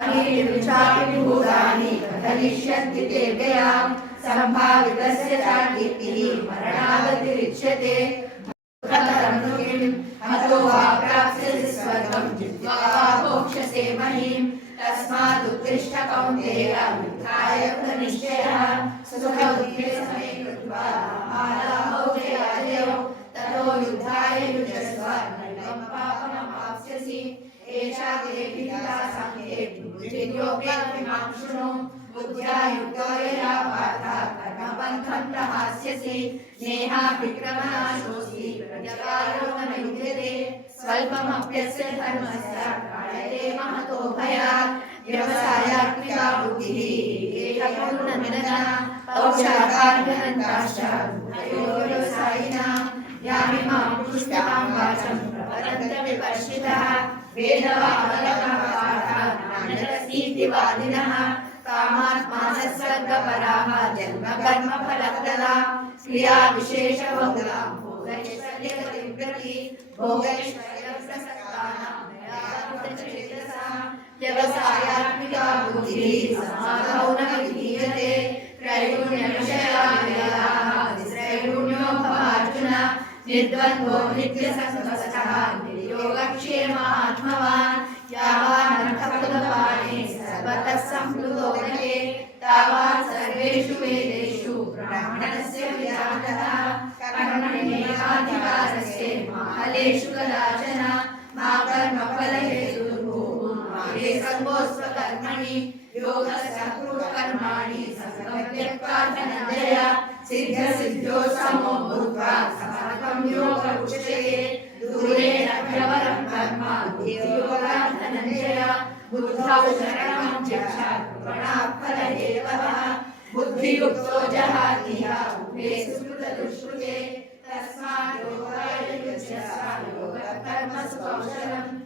चापि भूतानि कथयिष्यन्ति ते व्ययां सम्भावितस्य च कीर्तिः मरणागतिरिच्यते कथं किं हतो वा प्राप्स्यसि स्वर्गं जित्वा वा भोक्ष्यसे महीम् तस्मात् उत्तिष्ठ कौन्तेय युद्धाय कृतनिश्चयः सुखदुःखे समे कृत्वा आहारौ जयाजयौ ततो युद्धाय युज्यस्व नैवं पापमवाप्स्यसि एषा ते विद्या संख्ये बुद्धिर्योगेऽपि शृणु बुद्ध्या युक्तो यया पार्थ कर्मपन्थं प्रहास्यसि नेहाभिक्रमनाशोऽस्ति प्रत्यगायो न युज्यते स्वल्पमप्यस्य धर्मस्य त्रायते महतो भयात् व्यवसायात्मिका बुद्धिः एकपूर्णनिधना औषधार्घ्यनन्ताश्च व्यवसायिनां यामिमां पुष्टां वाचं प्रवदन्त विपर्षितः वेदवादीतिवादिनः कामात्मानस्वर्गपराः जन्मकर्मफलप्रदा क्रिया विशेषबहुलां भोगैश्वर्यगतिं प्रति भोगैश्वर्यप्रसक्तानां व्यवसायात्मिका बुद्धिः समाधौ न विधीयते त्रैगुण्यविषया वेदाः त्रैगुण्यो भवार्जुन निर्द्वन्द्वो नित्यसंस्ततः योगक्षेमात्मवान् यावानर्थपदपाणे सर्वतः सम्प्लुतो नये तावान् सर्वेषु वेदेषु ब्राह्मणस्य विजानतः कर्मण्येवाधिकारस्ते फलेषु कदाचन मा कर्मफलहेतुर्भूः मा ते सर्वोऽस्वकर्मणि योगस्य कर्माणि सर्वं त्यक्त्वा धनञ्जय सिद्धसिद्ध्यो समो भूत्वा समत्वं योग उच्यते दूरेण प्रवरं कर्म योगात् धनञ्जय बुद्धौ शरणं जहात् प्रणाः फलहेतवः बुद्धियुक्तो जहातीह उभे सुकृतदुष्कृते तस्मात् योगाय युज्यस्व योगः कर्मसु कौशलम्